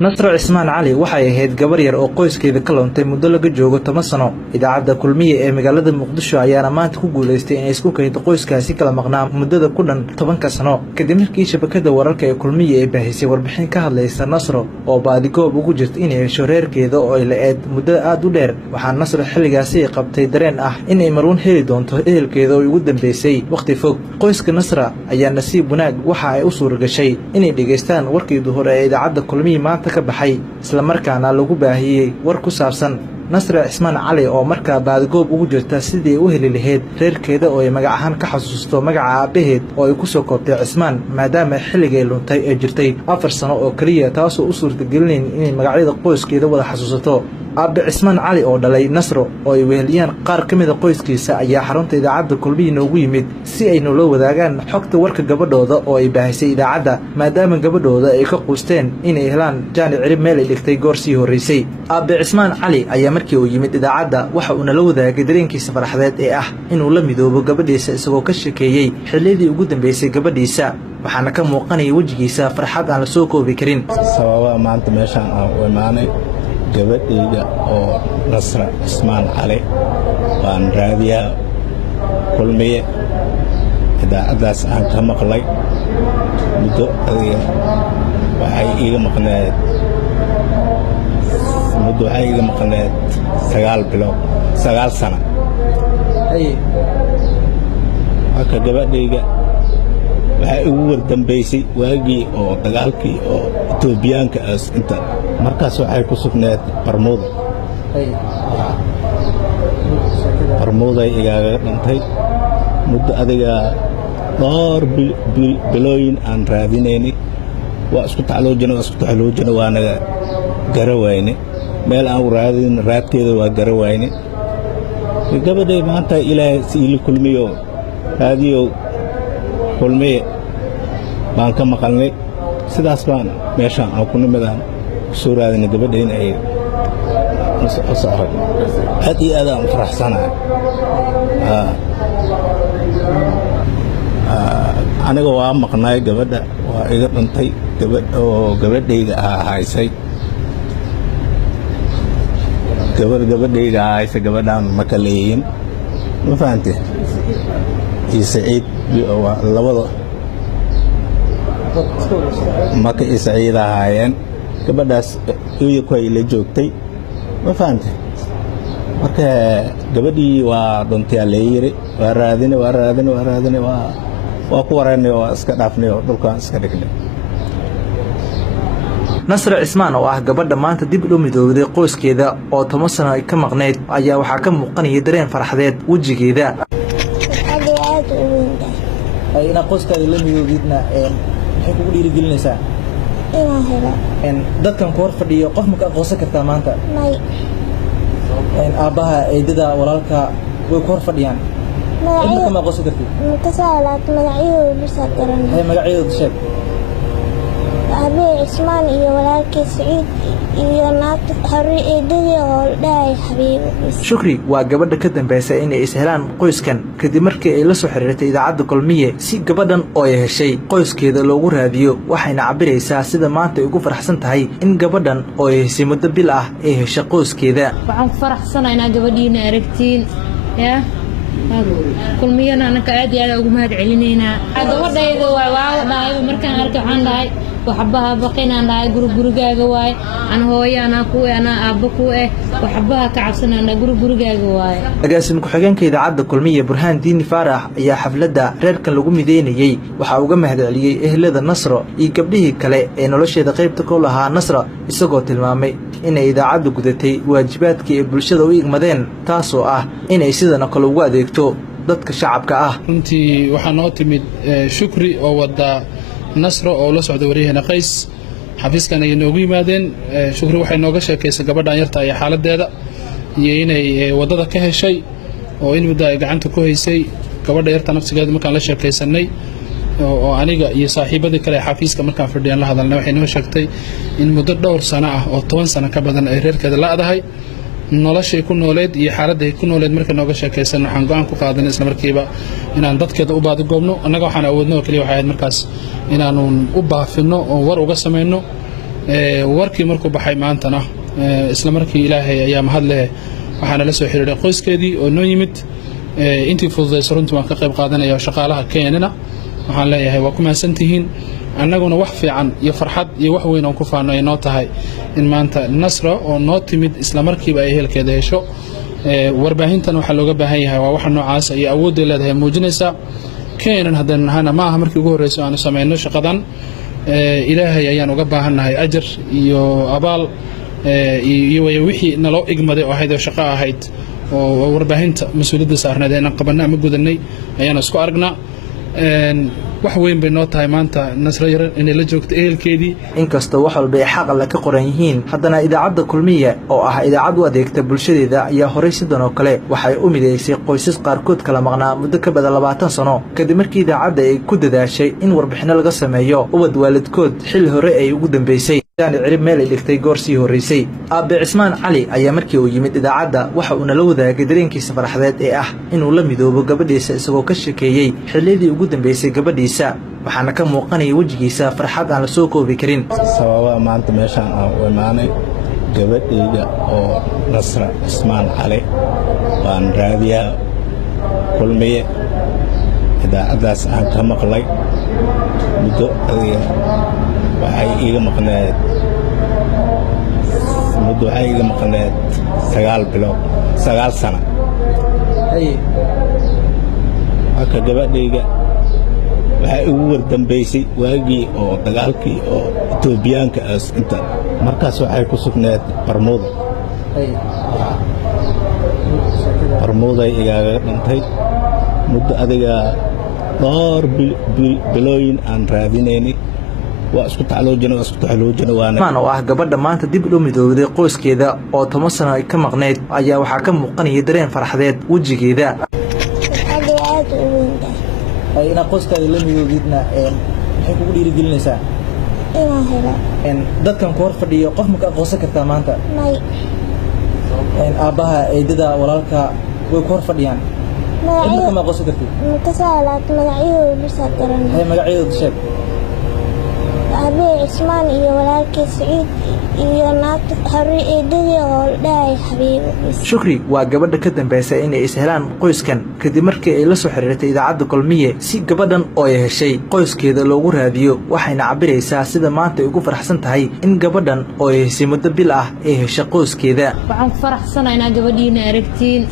nasro cismaan cali waxay ahayd gabar yar oo qoyskeeda ka luntay muddo laga joogo 10 sano. idaacadda kulmiye ee magaalada muqdisho ayaana maanta ku guuleystay inay isku keento qoyskaasi kala maqnaa muddada ku dhan 10 sano kadib markii shabakada wararka ee kulmiye ay baahisay warbixin ka hadlaysa nasro oo baadigoob ugu jirta inay hesho reerkeeda oo ay la-eed muddo aad u dheer. waxaa nasro xilligaasi qabtay dareen ah inay maruun heli doonto ehelkeeda oo ugu dambeysay waqti fog. qoyska nasra ayaa nasiib wanaag waxa ay u suuragashay inay dhageystaan warkii duhur ee idaacadda kulmiye maanta ka baxay isla markaana lagu baahiyay war ku saabsan nasro cismaan cali oo markaa baadigoob ugu jirta sidii ay u heli lahayd reerkeeda oo ay magac ahaan ka xasuusto magaca aabaheed oo ay ku soo koobtay cismaan maadaama xilligay luntay ay jirtay 4 sano oo kaliya taasoo u suurtagelinayn inay magacyada qoyskeeda wada xasuusato. aabe cismaan cali oo dhalay nasro oo ay weheliyaan qaar ka mid a qoyskiisa ayaa xarunta idaacadda kulmiye noogu yimid si ay noola wadaagaan xogta warka gabadhooda oo ay baahisay idaacadda maadaama gabadhooda ay ka quusteen inay helaan jaani cirib meel ay dhigtay goor sii horreysay. aabe cismaan cali ayaa markii uu yimid idaacadda waxa uu nala wadaagay dareenkiisa farxadeed ee ah inuu la midoobo gabadhiisa isagoo ka sheekeeyey xilliyadii ugu dambeysay gabadhiisa waxaana ka muuqanaya wejigiisa farxad aan la soo koobi karin. sababa maanta meeshaan aan u imaanay gabadhayda oo nasro cismaan cali waan raadiyaa kulmiye idaacaddaas aan ka maqlay muddo adiga waxay iiga maqneed 9 sano marka gabadhayga waxay ugu wardambaysay waagii oo dagaalkii oo Itoobiyaanka inta markaas waxay ku sugneed Barmuuday igaaga dhintay muddo adiga dhowr bilooyin aan raadinaynay waa isku taxaloojina waana garawayne meel aan raadin raadkeeda waa garawayne gabadhay maanta ilaahay siili kulmiyo raadiyo kulmiye baan ka maqalnay sidaas baan meeshaan aan ku nimadaan soo raadinay gabadhayna ay aad iyo aad aan u faraxsanahay. aniga waa maqnaay gabadha waa iga dhintay gabadhayda haysay gabadhayda haysay gabadhaan ma kaleeyin ma fahantay iyo Saciid labada maka Saciid ahaayeen gabadhaas iyo ku ay la joogtay ma fahantay marka gabadhii waa dhuntay la yiri waa raadinay waa ku wareernay oo iska dhaafnay oo dhulkaan iska dhignay. nasro cismaan oo ah gabadha maanta dib u midowday qoyskeeda oo 10 sano ay ka maqneyd ayaa waxaa ka muuqanaya dareen farxadeed wejigeeda. ina qoyskaada la midowdidna maxay kugu dhiirigelinaysaa inaan helo dadkan ku hor fadhiyo qof ma ka aqoonsan kartaa maanta? may aabaha eedada walaalka way ku hor fadhiyaan inta ma aqoonsan kartid mutasaalaad magacyadooda bisa garan magacyadooda sheeg. aabe cismaan iyo walaalkii Saciid iyo naagta hore eedadii oo dhaay Xabiibo. shukri waa gabadha ka dambeysay inay is helaan qoyskan kadib markii ay la soo xiriirtay idaacadda kulmiye si gabadhan oo ay heshay qoyskeeda loogu raadiyo waxayna cabiraysaa sida maanta ay ugu faraxsan tahay in gabadhan oo ay heshay muddo bil ah ay heshay qoyskeeda. waxaan ku faraxsanahay inaa gabadhiina aragtiin kulmiyana anaka aad iyo aad ugu mahad celinaynaa. gabadhayda waa dhahay markaan arkay waxaan dhahay waxbaha baqinaan dhahay gurigaaga waay ana hooyana ku ana aabba ku waxbaha ka cabsanana gurigaaga waay. agaasim ku xigeenka idaacadda kulmiye Burhaan Diini Faarax ayaa xafladda reerkan lagu mideynayay waxa uga mahad celiyay ehelada nasro iyo gabdhihii kale ee nolosheeda qaybta ku lahaa nasro isagoo tilmaamay inay idaacaddu gudatay waajibaadkii ay bulshada u igmadeen taasoo ah inay sidana kale ugu adeegto dadka shacabka ah. runtii waxaa noo timid shukri oo wada nasro oo la socda wariyahana qays xafiiskan ay noogu yimaadeen. shukri waxay nooga sheekaysay gabadhan yarta iyo xaaladeeda iyo inay wadada ka heshay oo in muddo ay gacanta ku haysay gabadha yarta nafsigeeda markaan la sheekaysanay oo aniga iyo saaxiibadii kale xafiiska markaan fadhiyaan la hadalnay waxay noo sheegtay in muddo dhowr sano ah oo 10 sano ka badan ay reerkeeda laadahay noloshay ku nooleed iyo xaaladday ku nooleed marka nooga sheekaysan waxaan go'aan ku qaadanay isla markiiba inaan dadkeeda u baadi goobno annaga waxaan awoodno kaliya waxay ahayd markaas inaanu u baafino oo war uga sameeyno warkii markuu baxay maantana isla markii ilaahay ayaa mahad leh waxaana la soo xiriiray qoyskeedii oo noo yimid intii fududayso runtii waan ka qayb qaadanaya shaqaalaha Keenana waxaan leeyahay waa ku mahadsantihiin annaguna wax fiican iyo farxad iyo wax weyn oo ku faano ay noo tahay in maanta Nasra oo noo timid isla markiiba ay helkeeda hesho warbaahintan waxa looga baahan yahay waa waxa noocaas ay awood leedahay muujinaysa Keenan haddana ma aha markii ugu horreysay aan sameeyno shaqadan ilaahay ayaan uga baahannahay ajar iyo abaal iyo wixii naloo igmaday oo ahayd shaqo ahayd oo warbaahinta mas'uuliyadda saarneed ee aan qabanay ama gudanay ayaan isku aragnaa wax weyn bay noo tahay maanta Nasra yar inay la joogto ehelkeedii inkastoo wax walba ay xaq la ka qoran yihiin haddana idaacadda kulmiye oo ah idaacad u adeegta bulshadeeda ayaa horey sidan oo kale waxay u mideysay qoysas qaarkood kala maqnaa muddo ka badan 20 sano kadib markii idaacadda ay ku dadaashay in warbixino laga sameeyo ubad waalidkood xil hore ay ugu dambeysay cirib meel ay dhigtay goor sii horeysay Aabe Cismaan Cali ayaa markii uu yimid idaacadda waxa uu nala wadaagay dareenkiisa farxadeed ee ah inuu la midoobo gabadhiisa isagoo ka shakeeyay xilladii ugu dambeysay gabadhiisa waxaana ka muuqanaya wajigiisa farxad aan la soo koobi karin sababa maanta meeshaan aan u imaanay gabadhayga oo Nasra Cismaan Cali waan raadiyaa kulmiye idaacadaas aan ka maqlay muddo waxay iiga maqneed 9 sano marka gabadhayga waxay ugu wardambeysay waagii oo dagaalkii oo Itoobiyaanka inta markaas waxay ku sugneed Barmuuday igaaga dhintay muddo adiga dhowr bilooyin aan raadinayni waa isku taxaloojina waana oo ah gabadha maanta dib u midowday qoyskeeda oo 10 sano ay ka maqneed ayaa waxa ka muuqanaya dareen farxadeed wajigeeda ayna qoyskaada la midowdidna maxay kugu dhiirigelinaysaa inaan helo dadkan ku hor fadhiyo qof ma ka aqoonsan kartaa maanta may aabaha eedada walaalka way ku hor fadhiyaan magacyada ma aqoonsan kartid ka saalaad magacyadooda bisa garan magacyadooda sheeg Aabe Cismaan iyo walaalkii Saciid iyo naagta hore eedadii oo dhaay Xabiibo Shukri waa gabadha ka dambeysay in ay ishelaan qoyskan kadib markii ay la soo xiriirtay idaacadda kulmiye si gabadhan oo ay heshay qoyskeeda loogu raadiyo waxayna cabiraysaa sida maanta ay ugu faraxsan tahay in gabadhan oo ay heshay muddo bil ah ay heshay qoyskeeda waxaan ku faraxsanahay in gabadhiina aragtiin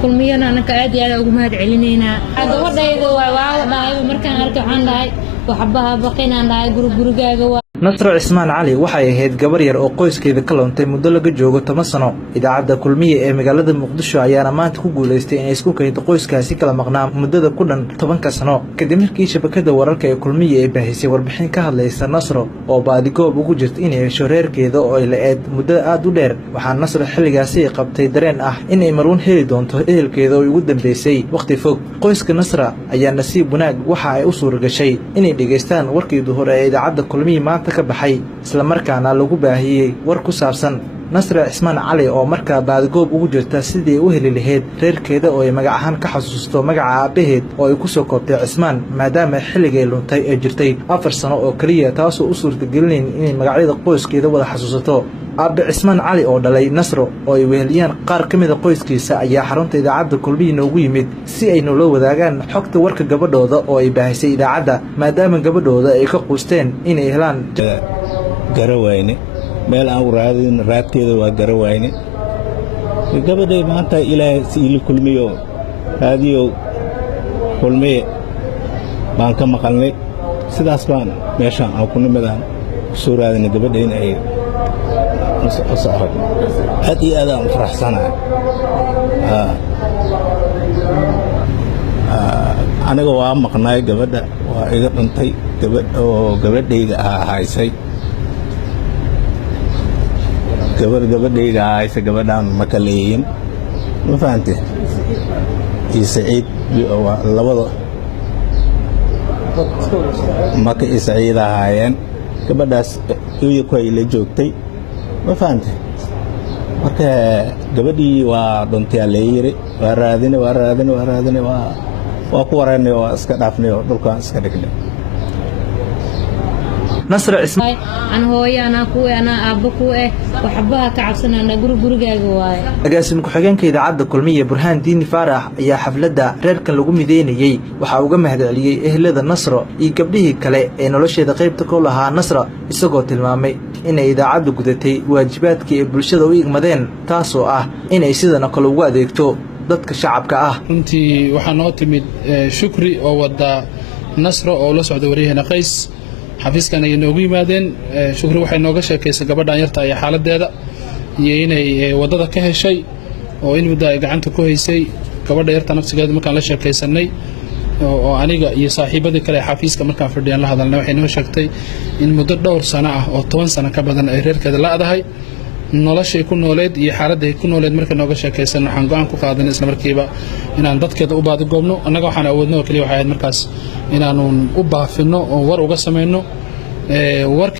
kulmiyana anaka aad iyo aad ugu mahad celinayna gabadhayda waa dhaay markaan arkay waxaan dhahay waxbaha baqinaan dhahay gurigaaga Nasra Cismaan Cali waxay ahayd gabar yar oo qoyskeeda ka loontay muddo laga joogo 10 sano idaacadda kulmiye ee magaalada Muqdisho ayaana maanta ku guuleystay inay isku keento qoyskaasi kala maqnaa muddada ku dhan 10 sano kadib markii shabakada wararka ee kulmiye ay baahisay warbixin ka hadlaysa Nasra oo baadigoob ugu jirtay inay hesho reerkeeda oo ay la-eed muddo aad u dheer waxaa Nasra xilligaasi qabtay dareen ah inay marwan heli doonto ehelkeeda oo ugu dambeysay waqti fog qoyska Nasra ayaa nasiib wanaag waxa ay u suuragashay inay dhageystaan warkii hore ee idaacadda kulmiye maanta ka baxay isla markaana lagu baahiyay war ku saabsan Nasra Cismaan Cali oo markaa baadigoob ugu jirta sidii u heli lahayd reerkeeda oo ay magac ahaan ka xasuusto magaca aabaheed oo ay ku soo koobtay Cismaan maadaama xilligay luntay ay jirtay 4 sano oo kaliya taasoo u suurtagelinayn inay magacyada qoyskeeda wada xasuusato Aabe Cismaan Cali oo dhalay Nasro oo ay weheliyaan qaar ka mid ah qoyskiisa ayaa xarunta idaacadda kulmiye noogu yimid si ay noo wadaagaan xogta warka gabadhooda oo ay baahisay idaacadda maadaama gabadhooda ay ka quusteen inay helaan garawayne meel aan raadin raadkeeda waa garawayne gabadhay maanta ilaahay si kulmiyo raadiyo kulmiye baan ka maqalnay sidaas baan meeshaan aan ku nimadaan soo raadinay gabadhayna ay aad iyo aad aan u faraxsanahay aniga waa maqnaay gabadha waa iga dhintay gabadhayga haysay gabadhayga haysay gabadhaan ma ka leeyin ma fahante iyo Saciid labada maka iyo Saciid ahaayeen gabadhaas iyadoo ay la joogtay ma fahante marka gabadhii waa dhuntay la yiri waa raadinay waa ku wareynay waa iska dhaafnay oo dhulkaan iska dhignay nasr cismaan ana hooyo ana ku ana aabba ku waxbaha ka cabsanana gurigaaga waaye agaasim ku xigeenka idaacadda kulmiye Burhaan Diini Faarax ayaa xafladda reerkan lagu mideynayay waxa uu uga mahadceliyay ehelada Nasro iyo gabdhihii kale ee nolosheeda qaybta ka lahaa Nasra isagoo tilmaamay in idaacaddu gudatay waajibaadkii ay bulshada u igmadeen taasoo ah in ay sidana kale ugu adeegto dadka shacabka ah runtii waxa noo timid shukri oo wada Nasro oo la socdo wariyahana Qays xafiiskan ay noogu yimaadeen shukri waxay nooga sheekaysay gabadhan yarta ay xaaladeeda iyo inay wadada ka heshay oo in muddo ay gacanta ku haysay gabadha yarta nafsigeeda markaan la sheekaysanay oo aniga iyo saaxiibadii kale xafiiska markaan fadhiyaan la hadalnay waxay noo sheegtay in muddo dhowr sano ah oo 10 sano ka badan ay reerkeeda la adahay noloshay ku nooleed iyo xaaladda ku nooleed marka nooga sheekaysan waxaan go'aan ku qaadanay isla markiiba inaan dadkeeda u baadi goobno annaga waxaan awoodnaa kaliya waxa ahayd markaas inaanu u baafino oo war uga sameeyno war